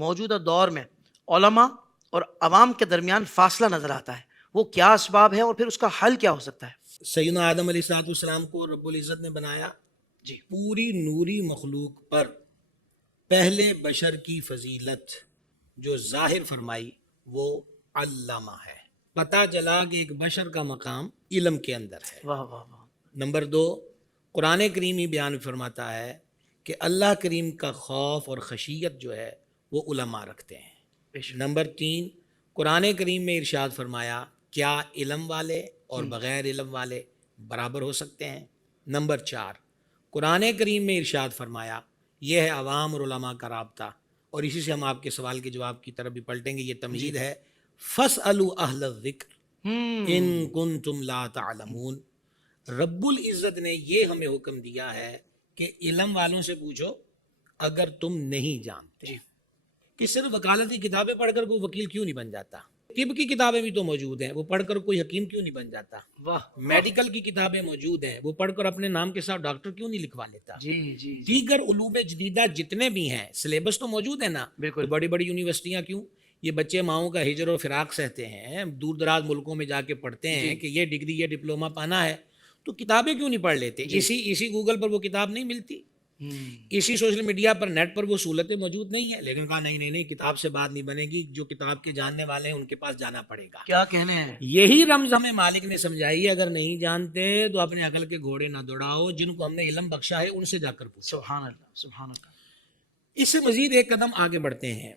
موجودہ دور میں علماء اور عوام کے درمیان فاصلہ نظر آتا ہے، وہ کیا اسباب ہے اور پھر اس کا حل کیا ہو سکتا ہے؟ سیدنا آدم علیہ السلام کو رب العزت نے بنایا جی پوری نوری مخلوق پر پہلے بشر کی فضیلت جو ظاہر فرمائی وہ علامہ ہے. پتہ چلا کہ ایک بشر کا مقام علم کے اندر ہے. واہ واہ واہ. نمبر 2، قرآن کریم ہی بیان فرماتا ہے کہ اللہ کریم کا خوف اور خشیت جو ہے وہ علماء رکھتے ہیں. بے شک. نمبر 3، قرآن کریم میں ارشاد فرمایا کیا علم والے اور بغیر علم والے برابر ہو سکتے ہیں. نمبر 4، قرآن کریم میں ارشاد فرمایا یہ ہے عوام اور علماء کا رابطہ، اور اسی سے ہم آپ کے سوال کے جواب کی طرف بھی پلٹیں گے. یہ تمہید ہے، فَاسْأَلُوا أَهْلَ الذِّكْرِ إِن كُنتُمْ لَا تَعْلَمُونَ. رب العزت نے یہ ہمیں حکم دیا ہے کہ علم والوں سے پوچھو اگر تم نہیں جانتے. کہ صرف وکالتی کتابیں پڑھ کر کوئی وکیل کیوں نہیں بن جاتا؟ طب کی کتابیں بھی تو موجود ہیں، وہ پڑھ کر کوئی حکیم کیوں نہیں بن جاتا؟ واہ. میڈیکل کی کتابیں موجود ہیں، وہ پڑھ کر اپنے نام کے ساتھ ڈاکٹر کیوں نہیں لکھوا لیتا؟ جی جی جی. دیگر علوم جدیدہ جتنے بھی ہیں سلیبس تو موجود ہے نا. بالکل. بڑی بڑی یونیورسٹیاں کیوں؟ یہ بچے ماؤں کا ہجر و فراق سہتے ہیں، دور دراز ملکوں میں جا کے پڑھتے ہیں کہ یہ ڈگری یہ ڈپلومہ پانا ہے، تو کتابیں کیوں نہیں پڑھ لیتے؟ اسی گوگل پر وہ کتاب نہیں ملتی، اسی سوشل میڈیا پر نیٹ پر وہ سہولتیں موجود نہیں ہیں. لیکن کہا نہیں کتاب سے بات نہیں بنے گی، جو کتاب کے جاننے والے ہیں ان کے پاس جانا پڑے گا. کیا کہنے ہیں. یہی رمز ہمیں مالک نے سمجھائی ہے، اگر نہیں جانتے تو اپنے عقل کے گھوڑے نہ دوڑاؤ، جن کو ہم نے علم بخشا ہے ان سے جا کر پوچھو. سبحان اللہ سبحان اللہ. اس سے مزید ایک قدم آگے بڑھتے ہیں.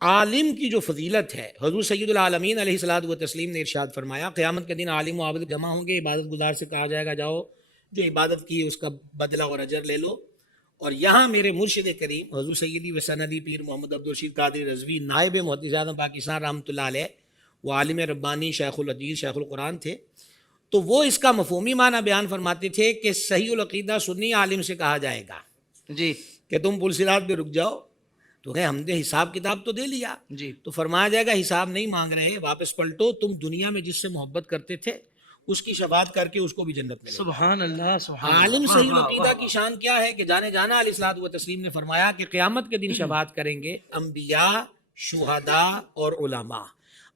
عالم کی جو فضیلت ہے، حضور سید العالمین علیہ الصلوۃ والتسلیم نے ارشاد فرمایا قیامت کے دن عالم و عابد جمع ہوں گے، عبادت گزار سے کہا جائے گا جاؤ جو عبادت کی اس کا بدلہ اور اجر لے لو. اور یہاں میرے مرشد کریم حضور سیدی و سندی پیر محمد عبدالرشید قادری رضوی نائب محدث اعظم پاکستان رحمۃ اللہ علیہ، وہ عالم ربانی شیخ الحدیث شیخ القرآن تھے. تو وہ اس کا مفہومی معنی بیان فرماتے تھے کہ صحیح العقیدہ سنی عالم سے کہا جائے گا جی کہ تم پلسرات پہ رک جاؤ، تو ہم نے حساب کتاب تو دے لیا. جی. تو فرمایا جائے گا حساب نہیں مانگ رہے، واپس پلٹو، تم دنیا میں جس سے محبت کرتے تھے اس کی شفاعت کر کے اس کو بھی جنت میں. سبحان اللہ سبحان اللہ. عالم صحیح العقیدہ کی شان کیا ہے کہ جانے جانا علیہ الصلوۃ والتسلیم نے فرمایا کہ قیامت کے دن شفاعت کریں گے انبیاء، شہداء اور علماء.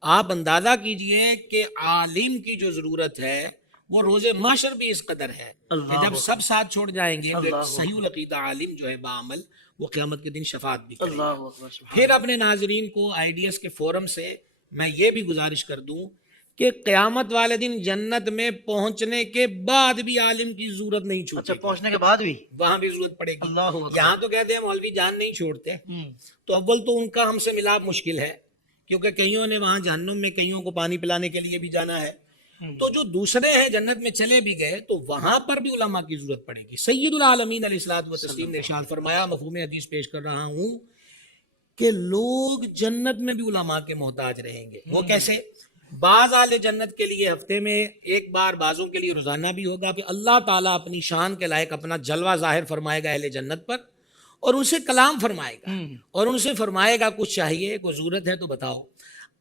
آپ اندازہ کیجئے کہ عالم کی جو ضرورت ہے وہ روز محشر بھی اس قدر ہے کہ جب سب ساتھ چھوڑ جائیں گے تو ایک صحیح العقیدہ عالم جو ہے بعمل وہ قیامت کے دن شفاعت بھی کرے گا. پھر اپنے ناظرین کو آئیڈیاز کے فورم سے میں یہ بھی گزارش کر دوں کہ قیامت والے دن جنت میں پہنچنے کے بعد بھی عالم کی ضرورت نہیں چھوٹے. اچھا پہنچنے کے بعد بھی وہاں بھی ضرورت پڑے گی. اللہ اکبر. یہاں تو کہتے ہیں مولوی جان نہیں چھوڑتے، تو اول تو ان کا ہم سے ملاپ مشکل ہے کیونکہ کئیوں نے وہاں جہنم میں کئیوں کو پانی پلانے کے لیے بھی جانا ہے. تو جو دوسرے ہیں جنت میں چلے بھی گئے تو وہاں پر بھی علماء کی ضرورت پڑے گی. سید العالمین علیہ الصلوۃ والتسلیم نے ارشاد فرمایا، مفہوم حدیث پیش کر رہا ہوں، کہ لوگ جنت میں بھی علماء کے محتاج رہیں گے. وہ کیسے؟ بعض اہل جنت کے لیے ہفتے میں ایک بار، بعضوں کے لیے روزانہ بھی ہوگا کہ اللہ تعالیٰ اپنی شان کے لائق اپنا جلوہ ظاہر فرمائے گا اہل جنت پر، اور ان سے کلام فرمائے گا اور ان سے فرمائے گا کچھ چاہیے، کوئی ضرورت ہے تو بتاؤ.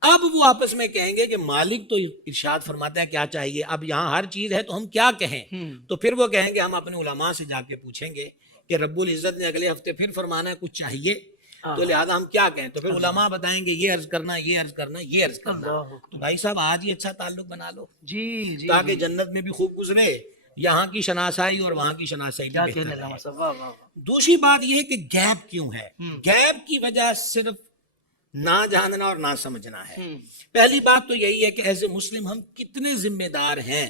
اب وہ آپس میں کہیں گے کہ مالک تو ارشاد فرماتا ہے کیا چاہیے، اب یہاں ہر چیز ہے تو ہم کیا کہیں؟ تو پھر وہ کہیں گے ہم اپنے علماء سے جا کے پوچھیں گے کہ رب العزت نے اگلے ہفتے پھر فرمانا ہے کچھ چاہیے، تو لہذا ہم کیا کہیں؟ تو پھر علماء بتائیں گے یہ عرض کرنا، یہ عرض کرنا، یہ عرض کرنا. تو بھائی صاحب آج ہی اچھا تعلق بنا لو جی جی تاکہ جنت میں بھی خوب گزرے، یہاں کی شناسائی اور وہاں کی شناسائی بھی بہتر رہے. دوسری بات یہ ہے کہ گیپ کیوں ہے؟ گیپ کی وجہ صرف نہ جاننا اور نہ سمجھنا ہے. پہلی بات تو یہی ہے کہ ایز اے مسلم ہم کتنے ذمہ دار ہیں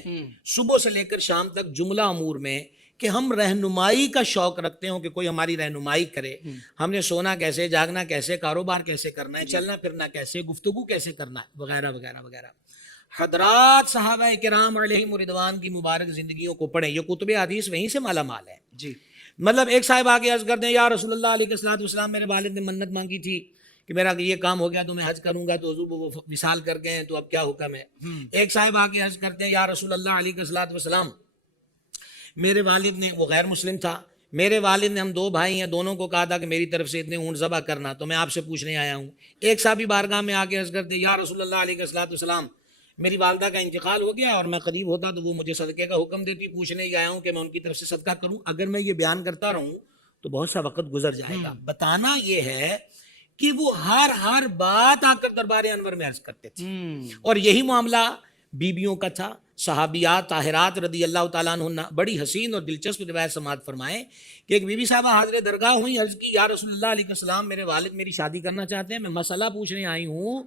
صبح سے لے کر شام تک جملہ امور میں کہ ہم رہنمائی کا شوق رکھتے ہوں کہ کوئی ہماری رہنمائی کرے. ہم نے سونا کیسے، جاگنا کیسے، کاروبار کیسے کرنا ہے، چلنا پھرنا کیسے، گفتگو کیسے کرنا ہے، وغیرہ وغیرہ وغیرہ. حضرات صحابہ کرام علیہم رضوان کی مبارک زندگیوں کو پڑھیں، یہ کتب حدیث وہیں سے مالا مال ہے. جی. مطلب ایک صاحب آگے عرض کرتے ہیں یا رسول اللہ علیہ الصلوۃ والسلام میرے والد نے منت مانگی تھی کہ میرا یہ کام ہو گیا تو میں حج کروں گا، تو حضور وہ وصال کر گئے ہیں، تو اب کیا حکم ہے؟ ایک صاحب آگے عرض کرتے ہیں یا رسول اللہ علیہ الصلوۃ والسلام میرے والد نے، وہ غیر مسلم تھا، میرے والد نے، ہم دو بھائی ہیں، دونوں کو کہا تھا کہ میری طرف سے اتنے اونٹ ذبح کرنا، تو میں آپ سے پوچھنے آیا ہوں. ایک صحابی بارگاہ میں آگے عرض کرتے یا رسول اللہ علیہ الصلوۃ والسلام میری والدہ کا انتقال ہو گیا اور میں قریب ہوتا تو وہ مجھے صدقے کا حکم دیتی، پوچھنے ہی آیا ہوں کہ میں ان کی طرف سے صدقہ کروں. اگر میں یہ بیان کرتا رہوں تو بہت سا وقت گزر جائے گا. بتانا یہ ہے کہ وہ ہر بات آ کر دربار انور میں عرض کرتے تھے. اور یہی معاملہ بیبیوں کا تھا. صحابیات طاہرات رضی اللہ تعالیٰ عنہ، بڑی حسین اور دلچسپ روایت سماعت فرمائیں کہ ایک بی بی صاحبہ حاضر درگاہ ہوئی، عرض کی یا رسول اللہ علیہ السلام، میرے والد میری شادی کرنا چاہتے ہیں، میں مسئلہ پوچھنے آئی ہوں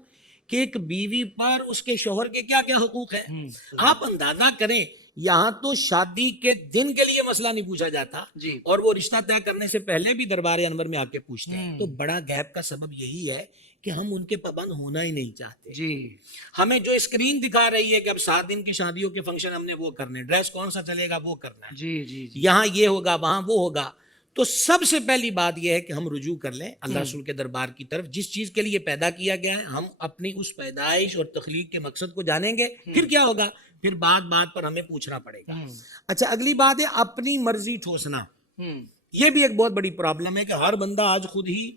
کہ ایک بیوی پر اس کے شوہر کے کیا کیا حقوق ہیں. آپ اندازہ کریں، یہاں تو شادی کے دن کے لیے مسئلہ نہیں پوچھا جاتا جی. اور وہ رشتہ طے کرنے سے پہلے بھی دربار انور میں آ کے پوچھتے ہیں. تو بڑا گیپ کا سبب یہی ہے کہ ہم ان کے پابند ہونا ہی نہیں چاہتے. جی. ہمیں جو اسکرین دکھا رہی ہے کہ اب 7 دن کی شادیوں کے فنکشن ہم نے وہ کرنے، ڈریس کون سا چلے گا وہ کرنا ہے، جی جی جی. یہاں یہ ہوگا وہاں وہ ہوگا. تو سب سے پہلی بات یہ ہے کہ ہم رجوع کر لیں اللہ رسول کے دربار کی طرف. جس چیز کے لیے پیدا کیا گیا ہے ہم اپنی اس پیدائش اور تخلیق کے مقصد کو جانیں گے. پھر کیا ہوگا، پھر بات پر ہمیں پوچھنا پڑے گا. اچھا، اگلی بات ہے اپنی مرضی ٹھوسنا. یہ بھی ایک بہت بڑی پرابلم ہے کہ ہر بندہ آج خود ہی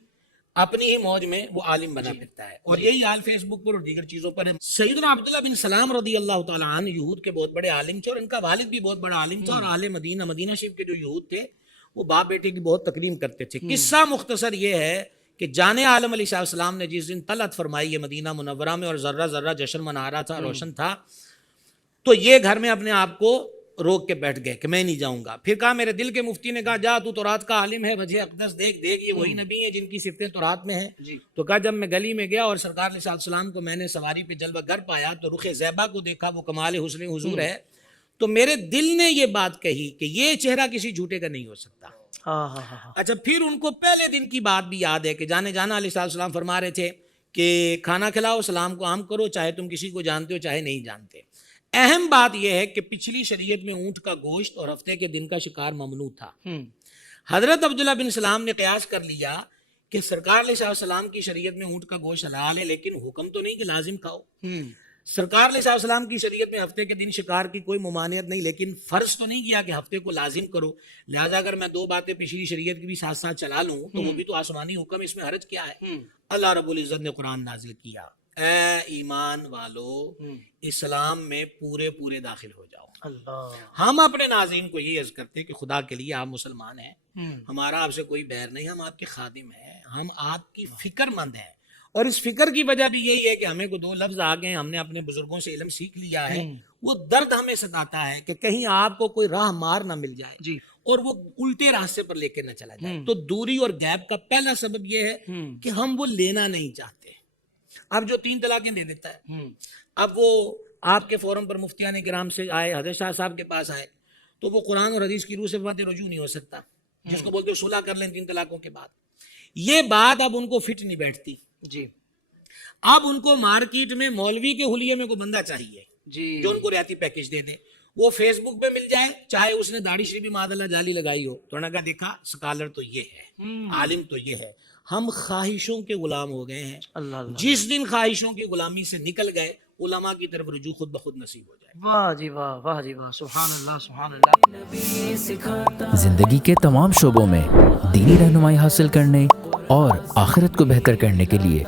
اپنی ہی موج میں وہ عالم بنا پھرتا ہے، اور یہی حال فیس بک پر اور دیگر چیزوں پر ہے. سیدنا عبداللہ بن سلام رضی اللہ تعالیٰ عنہ یہود کے بہت بڑے عالم تھے، اور ان کا والد بھی بہت بڑا عالم تھا. اور اہل مدینہ شریف کے جو یہود تھے وہ باپ بیٹے کی بہت تکریم کرتے تھے. قصہ مختصر یہ ہے کہ جان عالم علیہ السلام نے جس دن طلعت فرمائی ہے مدینہ منورہ میں، اور ذرہ ذرہ جشن منا رہا تھا، روشن تھا، تو یہ گھر میں اپنے آپ کو روک کے بیٹھ گئے کہ میں نہیں جاؤں گا. پھر کہا، میرے دل کے مفتی نے کہا، جا تو تورات کا عالم ہے، وجہ اقدس دیکھ یہ وہی نبی ہیں جن کی صفتیں تورات میں ہیں. تو کہا، جب میں گلی میں گیا اور سرکار علیہ السلام کو میں نے سواری پہ جلوہ گر پایا تو رخ زیبا کو دیکھا، وہ کمال حسن حضور ہے، تو میرے دل نے یہ بات کہی کہ یہ چہرہ کسی جھوٹے کا نہیں ہو سکتا. اچھا، پھر ان کو پہلے دن کی بات بھی یاد ہے کہ جانا علیہ السلام فرما رہے تھے کہ کھانا کھلاؤ، سلام کو عام کرو، چاہے تم کسی کو جانتے ہو چاہے نہیں جانتے. اہم بات یہ ہے کہ پچھلی شریعت میں اونٹ کا گوشت اور ہفتے کے دن کا شکار ممنوع تھا. حضرت عبداللہ بن سلام نے قیاس کر لیا کہ سرکار علیہ السلام کی شریعت میں اونٹ کا گوشت حلال ہے، لیکن حکم تو نہیں کہ لازم کھاؤ. سرکار علیہ السلام کی شریعت میں ہفتے کے دن شکار کی کوئی ممانعت نہیں، لیکن فرض تو نہیں کیا کہ ہفتے کو لازم کرو. لہٰذا اگر میں 2 باتیں پچھلی شریعت کی بھی ساتھ ساتھ چلا لوں تو وہ بھی تو آسمانی حکم، اس میں حرج کیا ہے. اللہ رب العزت نے قرآن نازل کیا، اے ایمان والو اسلام میں پورے داخل ہو جاؤ. اللہ. ہم اپنے ناظرین کو یہ عرض کرتے ہیں کہ خدا کے لیے آپ مسلمان ہیں، ہمارا آپ سے کوئی بیر نہیں، ہم آپ کے خادم ہیں، ہم آپ کی فکر مند ہیں. اور اس فکر کی وجہ بھی یہی ہے کہ ہمیں کو 2 لفظ آ گئے، ہم نے اپنے بزرگوں سے علم سیکھ لیا ہے. وہ درد ہمیں ستاتا ہے کہ کہیں آپ کو کوئی راہ مار نہ مل جائے جی. اور وہ الٹے راستے پر لے کے نہ چلا جائے. تو دوری اور گیپ کا پہلا سبب یہ ہے کہ ہم وہ لینا نہیں چاہتے. اب جو 3 طلاقیں دے دیتا ہے، اب وہ آپ کے فورم پر مفتیان کرام سے آئے، حضرت شاہ صاحب کے پاس آئے، تو وہ قرآن اور حدیث کی روح سے بات رجوع نہیں ہو سکتا، جس کو بولتے ہو صلح کر لیں 3 طلاقوں کے بعد. یہ بات اب ان کو فٹ نہیں بیٹھتی. جی. اب ان کو مارکیٹ میں مولوی کے حلیے میں کوئی بندہ چاہیے جو ان کو رعایتی پیکج دے دے. وہ فیس بک پہ مل جائے، چاہے اس نے داڑھی شریف معذ اللہ جالی لگائی ہو، تو نے کہا دیکھا سکالر تو یہ ہے، عالم تو یہ ہے. ہم خواہشوں کے غلام ہو گئے ہیں. اللہ. جس دن خواہشوں کی غلامی سے نکل گئے، علماء کی طرف رجوع خود بخود نصیب ہو جائے. واہ جی واہ، واہ جی واہ، سبحان اللہ سبحان اللہ. زندگی کے تمام شعبوں میں دینی رہنمائی حاصل کرنے اور آخرت کو بہتر کرنے کے لیے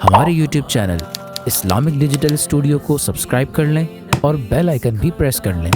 ہمارے YouTube channel Islamic digital studio کو سبسکرائب کر لیں اور بیل آئیکن بھی پریس کر لیں.